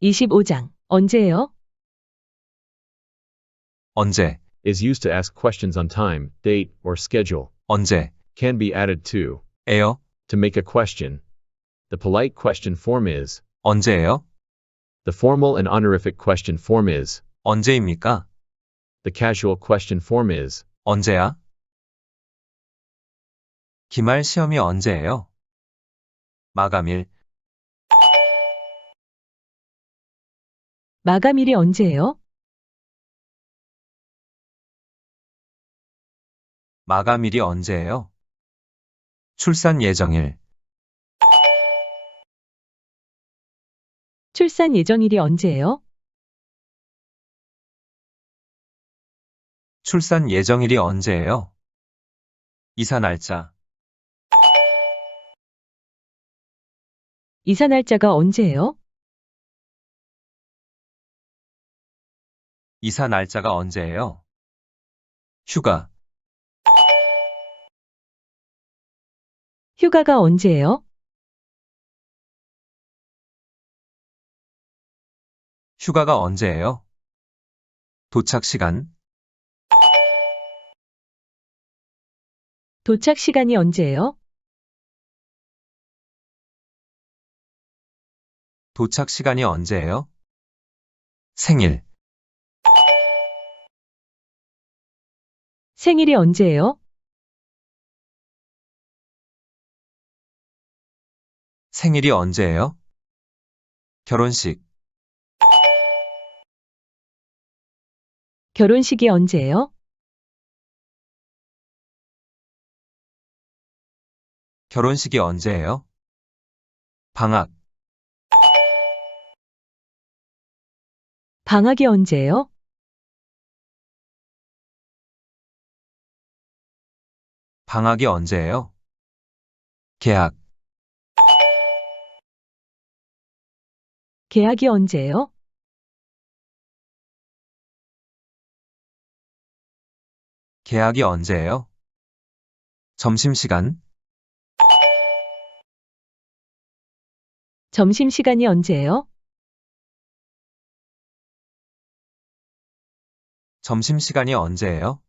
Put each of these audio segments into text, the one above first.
(25장) 언제예요? 언제, is used to ask questions on time, date, or schedule. 언제, Can be added to 에요, make a question. The polite question form is. 언제예요, The formal and honorific question form is. 언제입니까, The casual question form is. 언제야? 기말 시험이 언제예요? 마감일, 마감일이 언제예요? 마감일이 언제예요? 출산 예정일, 출산 예정일이 언제예요? 출산 예정일이 언제예요? 이사 날짜, 이사 날짜가 언제예요? 이사 날짜가 언제예요? 휴가, 휴가가 언제예요? 휴가가 언제예요? 도착 시간, 도착 시간이 언제예요? 도착 시간이 언제예요? 생일, 생일이 언제예요? 생일이 언제예요? 결혼식, 결혼식이 언제예요? 결혼식이 언제예요? 방학, 방학이 언제예요? 방학이 언제예요? 개학, 개학이 언제예요? 개학이 언제예요? 점심시간, 점심시간이 언제예요? 점심시간이 언제예요?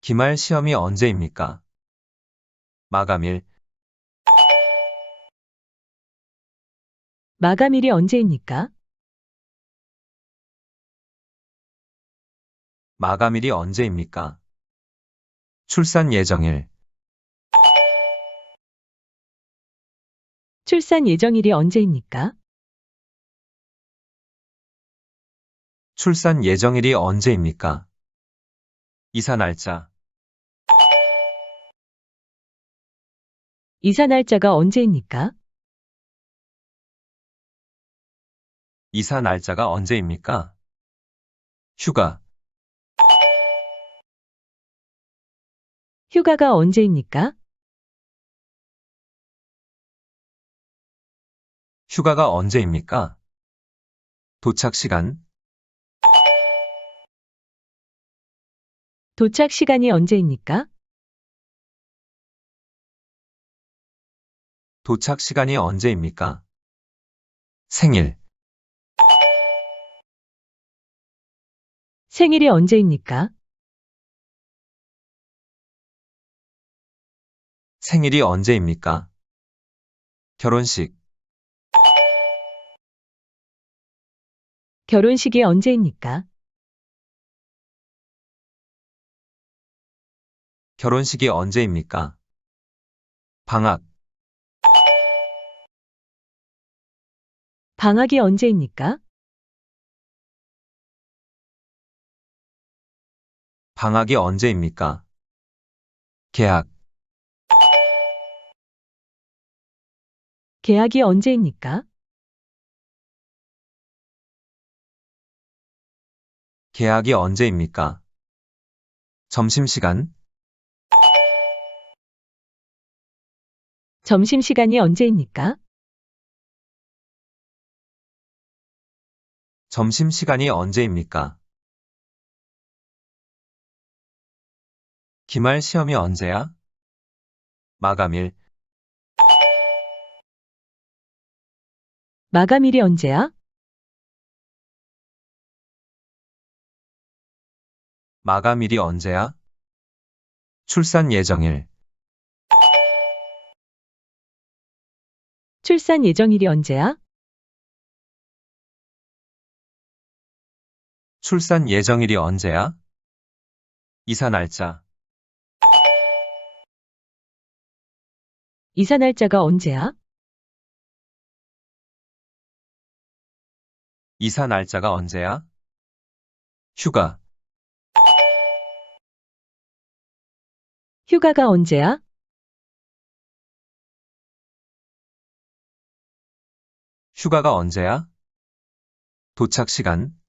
기말 시험이 언제입니까? 마감일, 마감일이 언제입니까? 마감일이 언제입니까? 출산 예정일, 출산 예정일이 언제입니까? 출산 예정일이 언제입니까? 이사 날짜, 이사 날짜가 언제입니까? 이사 날짜가 언제입니까? 휴가, 휴가가 언제입니까? 휴가가 언제입니까? 도착 시간, 도착 시간이 언제입니까? 도착 시간이 언제입니까? 생일, 생일이 언제입니까? 생일이 언제입니까? 결혼식, 결혼식이 언제입니까? 결혼식이 언제입니까? 방학, 방학이 언제입니까? 방학이 언제입니까? 개학, 개학이 언제입니까? 개학이 언제입니까? 점심시간, 점심시간이 언제입니까? 점심시간이 언제입니까? 기말 시험이 언제야? 마감일, 마감일이 언제야? 마감일이 언제야? 출산 예정일, 출산 예정일이 언제야? 출산 예정일이 언제야? 이사 날짜, 이사 날짜가 언제야? 이사 날짜가 언제야? 휴가, 휴가가 언제야? 휴가가 언제야? 도착 시간,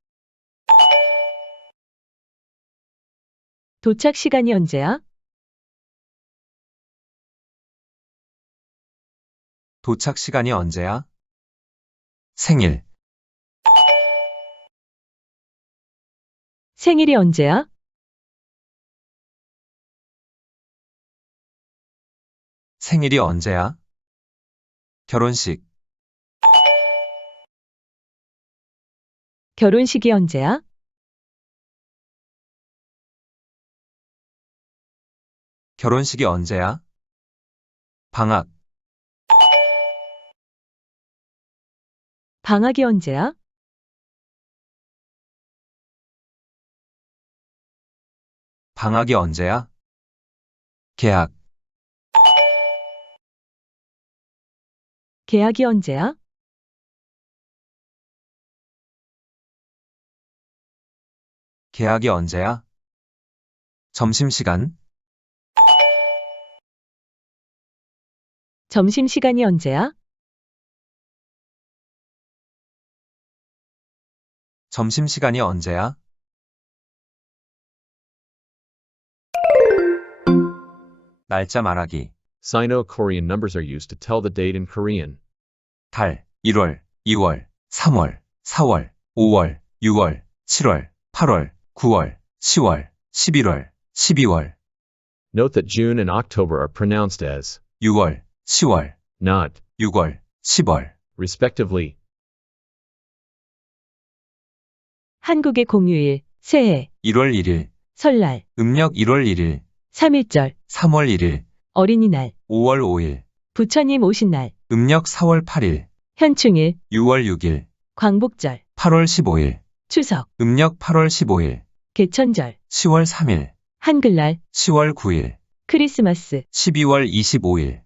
도착 시간이 언제야? 도착 시간이 언제야? 생일, 생일이 언제야? 생일이 언제야? 결혼식, 결혼식이 언제야? 결혼식이 언제야? 방학, 방학이 언제야? 방학이 언제야? 개학, 개학이 언제야? 개학이 언제야? 점심시간, 점심시간이 언제야? 점심시간이 언제야? 날짜 말하기, Sino-Korean numbers are used to tell the date in Korean. 달, 1월, 2월, 3월, 4월, 5월, 6월, 7월, 8월, 9월, 10월, 11월, 12월, Note that June and October are pronounced as 6월, 10월, not, 6월, 10월, respectively. 한국의 공휴일, 새해, 1월 1일, 설날, 음력 1월 1일, 3.1절, 3월 1일, 어린이날, 5월 5일, 부처님 오신날, 음력 4월 8일, 현충일, 6월 6일, 광복절, 8월 15일, 추석, 음력 8월 15일, 개천절, 10월 3일, 한글날, 10월 9일, 크리스마스, 12월 25일,